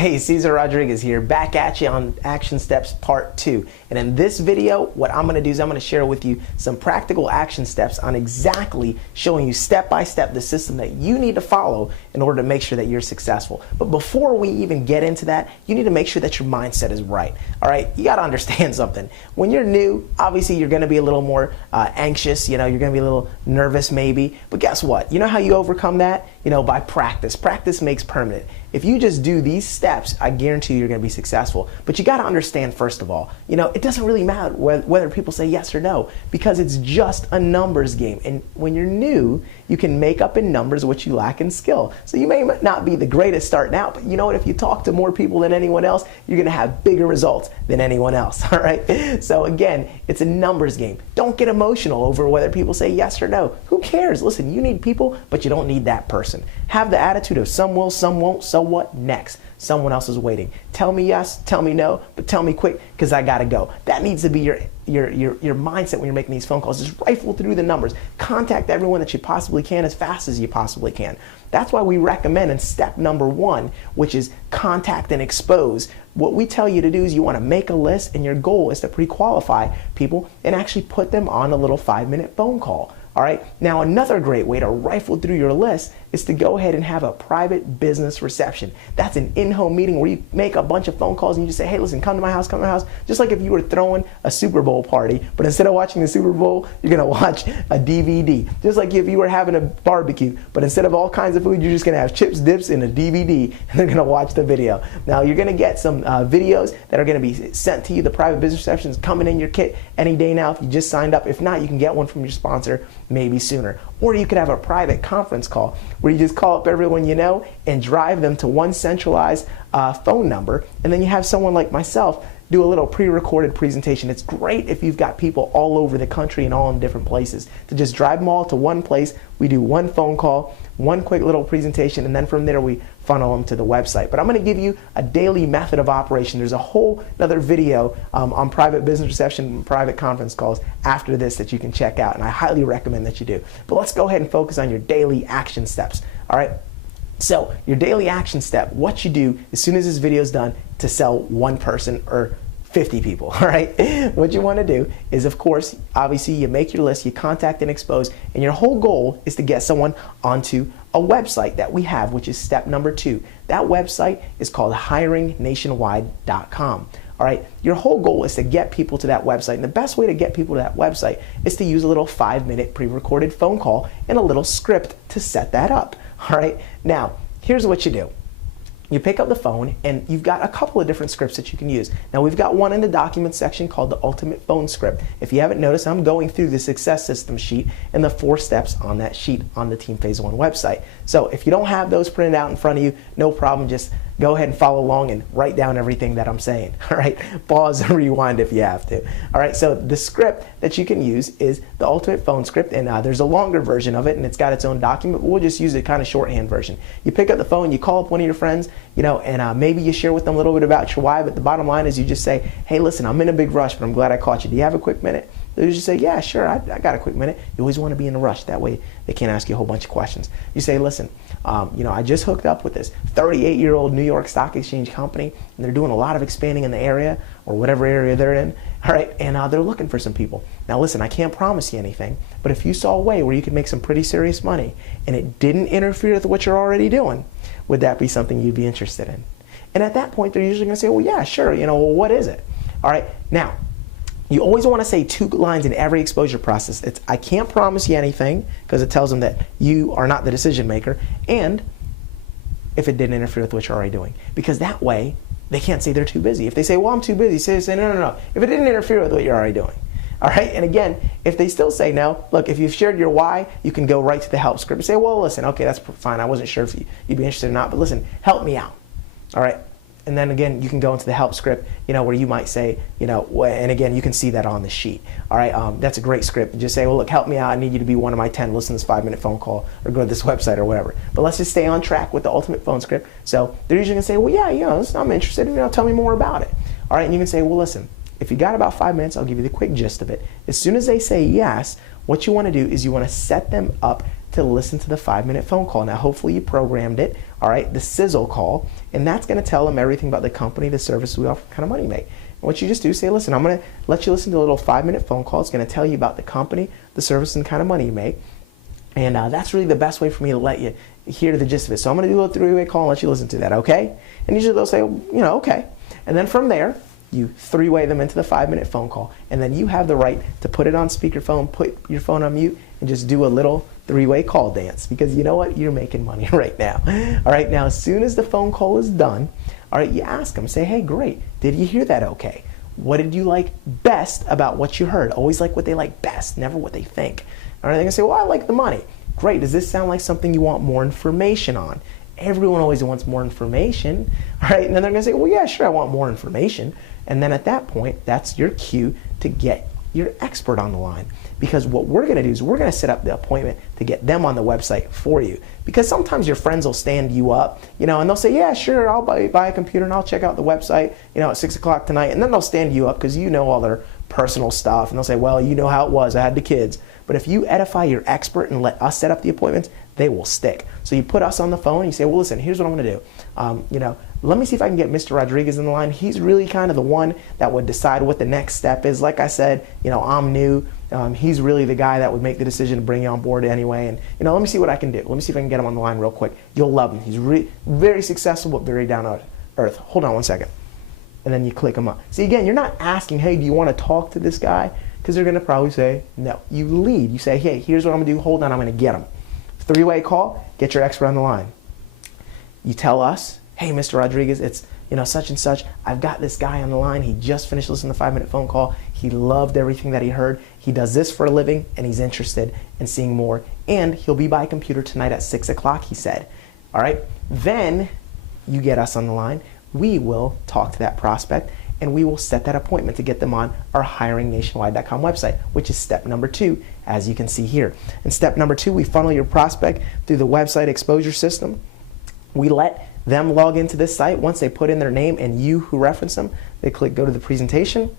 Hey, Cesar Rodriguez here, back at you on Action Steps Part 2. And in this video, what I'm going to do is I'm going to share with you some practical action steps on exactly showing you step by step the system that you need to follow in order to make sure that you're successful. But before we even get into that, you need to make sure that your mindset is right. All right, you got to understand something. When you're new, obviously you're going to be a little more anxious, you're going to be a little nervous maybe. But guess what? You know how you overcome that? By practice. Practice makes permanent. If you just do these steps, I guarantee you're going to be successful. But you got to understand, first of all, it doesn't really matter whether people say yes or no, because it's just a numbers game. And when you're new, you can make up in numbers what you lack in skill. So you may not be the greatest starting out, but you know what? If you talk to more people than anyone else, you're going to have bigger results than anyone else. All right. So again, it's a numbers game. Don't get emotional over whether people say yes or no. Who cares? Listen, you need people, but you don't need that person. Have the attitude of some will, some won't. So what next? Someone else is waiting. Tell me yes, tell me no, but tell me quick because I gotta go. That needs to be your mindset when you're making these phone calls. Just rifle through the numbers. Contact everyone that you possibly can as fast as you possibly can. That's why we recommend in step number 1, which is contact and expose. What we tell you to do is you want to make a list, and your goal is to pre-qualify people and actually put them on a little 5-minute phone call. All right. Now, another great way to rifle through your list is to go ahead and have a private business reception. That's an in-home meeting where you make a bunch of phone calls and you just say, hey, listen, come to my house, come to my house. Just like if you were throwing a Super Bowl party, but instead of watching the Super Bowl, you're going to watch a DVD. Just like if you were having a barbecue, but instead of all kinds of food, you're just going to have chips, dips, and a DVD, and they're going to watch the video. Now, you're going to get some videos that are going to be sent to you. The private business reception is coming in your kit any day now if you just signed up. If not, you can get one from your sponsor maybe sooner. Or you could have a private conference call where you just call up everyone you know and drive them to one centralized phone number, and then you have someone like myself do a little pre-recorded presentation. It's great if you've got people all over the country and all in different places to just drive them all to one place. We do one phone call, one quick little presentation, and then from there we funnel them to the website. But I'm going to give you a daily method of operation. There's a whole other video on private business reception and private conference calls after this that you can check out, and I highly recommend that you do. But let's go ahead and focus on your daily action steps. All right. So your daily action step, what you do as soon as this video is done to sell one person or 50 people, all right? What you want to do is, of course, obviously you make your list, you contact and expose, and your whole goal is to get someone onto a website that we have, which is step number 2. That website is called hiringnationwide.com. All right, your whole goal is to get people to that website, and the best way to get people to that website is to use a little 5-minute pre-recorded phone call and a little script to set that up. All right, now here's what you do. You pick up the phone and you've got a couple of different scripts that you can use. Now we've got one in the document section called the Ultimate Phone Script. If you haven't noticed, I'm going through the success system sheet and the 4 steps on that sheet on the Team Phase 1 website. So if you don't have those printed out in front of you, no problem, just go ahead and follow along and write down everything that I'm saying. All right, pause and rewind if you have to. All right, so the script that you can use is the Ultimate Phone Script, and there's a longer version of it, and it's got its own document, but we'll just use a kind of shorthand version. You pick up the phone, you call up one of your friends, and maybe you share with them a little bit about your why, but the bottom line is you just say, hey, listen, I'm in a big rush, but I'm glad I caught you. Do you have a quick minute? They just say, yeah, sure, I got a quick minute. You always want to be in a rush. That way they can't ask you a whole bunch of questions. You say, listen, I just hooked up with this 38-year-old New York Stock Exchange company, and they're doing a lot of expanding in the area or whatever area they're in. All right, and they're looking for some people. Now, listen, I can't promise you anything, but if you saw a way where you could make some pretty serious money and it didn't interfere with what you're already doing, would that be something you'd be interested in? And at that point, they're usually going to say, well, yeah, sure. Well, what is it? All right, now, you always want to say 2 lines in every exposure process. It's, I can't promise you anything, because it tells them that you are not the decision maker, and if it didn't interfere with what you're already doing. Because that way, they can't say they're too busy. If they say, well, I'm too busy, say no. If it didn't interfere with what you're already doing. All right, and again, if they still say no, look, if you've shared your why, you can go right to the help script and say, well, listen, okay, that's fine. I wasn't sure if you'd be interested or not, but listen, help me out. All right. And then again, you can go into the help script, where you might say, and again, you can see that on the sheet. All right, that's a great script. Just say, well, look, help me out. I need you to be one of my 10. Listen to this 5-minute phone call or go to this website or whatever. But let's just stay on track with the Ultimate Phone Script. So they're usually going to say, well, yeah, I'm interested. Tell me more about it. All right, and you can say, well, listen, if you got about 5 minutes, I'll give you the quick gist of it. As soon as they say yes, what you want to do is you want to set them up to listen to the 5-minute phone call. Now, hopefully you programmed it, all right, the sizzle call, and that's going to tell them everything about the company, the service we offer, what kind of money you make. And what you just do is say, listen, I'm going to let you listen to a little 5-minute phone call. It's going to tell you about the company, the service, and the kind of money you make. And that's really the best way for me to let you hear the gist of it. So I'm going to do a 3-way call and let you listen to that, okay? And usually they'll say, okay. And then from there, you 3-way them into the 5-minute phone call. And then you have the right to put it on speakerphone, put your phone on mute, and just do a little 3-way call dance. Because you know what? You're making money right now. All right, now as soon as the phone call is done, all right, you ask them, say, hey, great. Did you hear that okay? What did you like best about what you heard? Always like what they like best, never what they think. All right, they're gonna say, well, I like the money. Great, does this sound like something you want more information on? Everyone always wants more information, all right? And then they're gonna say, well, yeah, sure, I want more information. And then at that point, that's your cue to get your expert on the line. Because what we're gonna do is we're gonna set up the appointment to get them on the website for you. Because sometimes your friends will stand you up, and they'll say, yeah, sure, I'll buy a computer and I'll check out the website, at 6 o'clock tonight. And then they'll stand you up because you know all their personal stuff. And they'll say, well, you know how it was, I had the kids. But if you edify your expert and let us set up the appointments, they will stick. So you put us on the phone and you say, well, listen, here's what I'm gonna do. Let me see if I can get Mr. Rodriguez in the line. He's really kind of the one that would decide what the next step is. Like I said, I'm new. He's really the guy that would make the decision to bring you on board anyway. And, let me see what I can do. Let me see if I can get him on the line real quick. You'll love him. He's very successful, but very down to earth. Hold on one second. And then you click him up. See, again, you're not asking, hey, do you want to talk to this guy? Because they're going to probably say no. You lead. You say, hey, here's what I'm going to do. Hold on, I'm going to get him. 3-way call, get your expert on the line. You tell us, hey, Mr. Rodriguez, it's such and such. I've got this guy on the line. He just finished listening to the 5-minute phone call. He loved everything that he heard. He does this for a living, and he's interested in seeing more. And he'll be by computer tonight at 6 o'clock, he said. All right, then you get us on the line. We will talk to that prospect, and we will set that appointment to get them on our hiringnationwide.com website, which is step number 2, as you can see here. In step number 2, we funnel your prospect through the website exposure system. We let them log into this site. Once they put in their name and you who reference them, they click go to the presentation,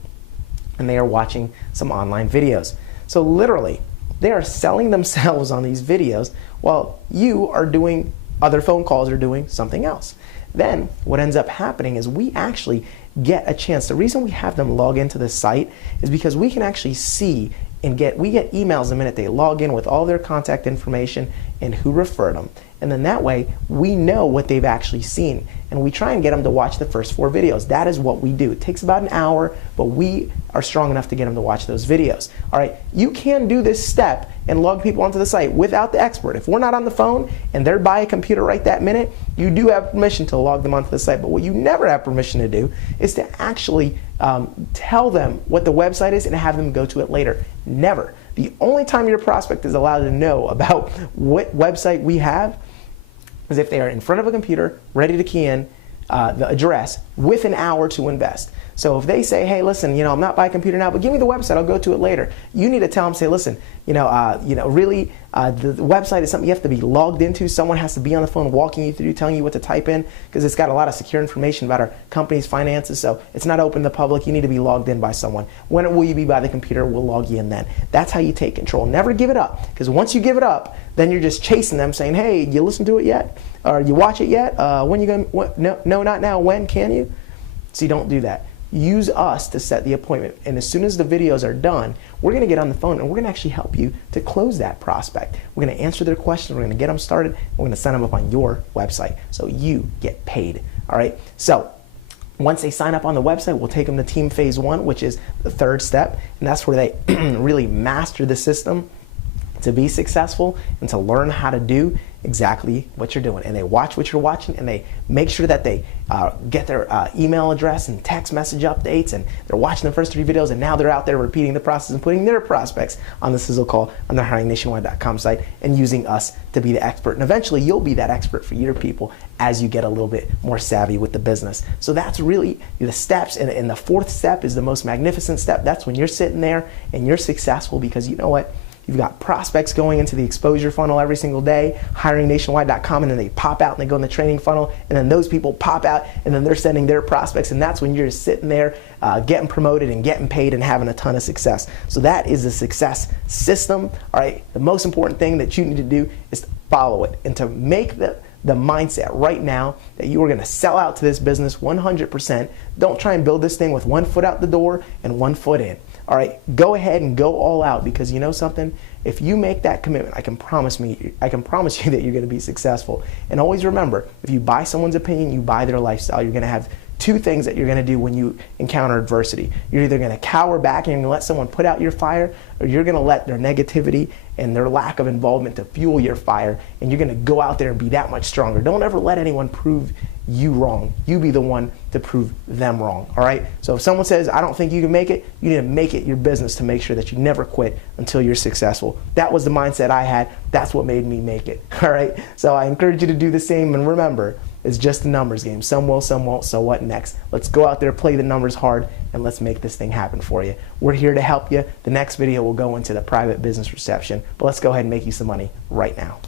and they are watching some online videos. So literally, they are selling themselves on these videos while you are doing other phone calls or doing something else. Then what ends up happening is we actually get a chance. The reason we have them log into the site is because we can actually see and we get emails the minute they log in with all their contact information and who referred them. And then that way we know what they've actually seen, and we try and get them to watch the first 4 videos. That is what we do. It takes about an hour, but we are strong enough to get them to watch those videos. All right, you can do this step and log people onto the site without the expert. If we're not on the phone and they're by a computer right that minute, you do have permission to log them onto the site. But what you never have permission to do is to actually tell them what the website is and have them go to it later. Never. The only time your prospect is allowed to know about what website we have is if they are in front of a computer, ready to key in the address with an hour to invest. So if they say, hey, listen, I'm not by a computer now, but give me the website, I'll go to it later. You need to tell them, say, listen, really, the website is something you have to be logged into. Someone has to be on the phone walking you through, telling you what to type in, because it's got a lot of secure information about our company's finances, so it's not open to the public. You need to be logged in by someone. When will you be by the computer? We'll log you in then. That's how you take control. Never give it up, because once you give it up, then you're just chasing them, saying, hey, you listen to it yet? Or you watch it yet? When you going? No, not now. When can you? So you don't do that. Use us to set the appointment, and as soon as the videos are done, we're going to get on the phone and we're going to actually help you to close that prospect. We're going to answer their questions, we're going to get them started, and we're going to send them up on your website so you get paid. All right, so once they sign up on the website, we'll take them to team phase 1, which is the 3rd step, and that's where they really master the system to be successful and to learn how to do exactly what you're doing. And they watch what you're watching, and they make sure that they get their email address and text message updates, and they're watching the first 3 videos, and now they're out there repeating the process and putting their prospects on the sizzle call on the hiringnationwide.com site and using us to be the expert. And eventually you'll be that expert for your people as you get a little bit more savvy with the business. So that's really the steps, and the 4th step is the most magnificent step. That's when you're sitting there and you're successful, because you know what? You've got prospects going into the exposure funnel every single day, hiringnationwide.com, and then they pop out and they go in the training funnel, and then those people pop out and then they're sending their prospects, and that's when you're just sitting there getting promoted and getting paid and having a ton of success. So that is the success system. All right, the most important thing that you need to do is to follow it and to make the mindset right now that you are going to sell out to this business 100%. Don't try and build this thing with one foot out the door and one foot in. All right, go ahead and go all out, because you know something? If you make that commitment, I can promise you that you're going to be successful. And always remember, if you buy someone's opinion, you buy their lifestyle. You're going to have two things that you're going to do when you encounter adversity. You're either going to cower back and you're going to let someone put out your fire, or you're going to let their negativity and their lack of involvement to fuel your fire, and you're going to go out there and be that much stronger. Don't ever let anyone prove you wrong. You be the one to prove them wrong, all right? So if someone says, I don't think you can make it, you need to make it your business to make sure that you never quit until you're successful. That was the mindset I had. That's what made me make it, all right? So I encourage you to do the same, and remember, it's just a numbers game. Some will, some won't, so what next? Let's go out there, play the numbers hard, and let's make this thing happen for you. We're here to help you. The next video will go into the private business reception, but let's go ahead and make you some money right now.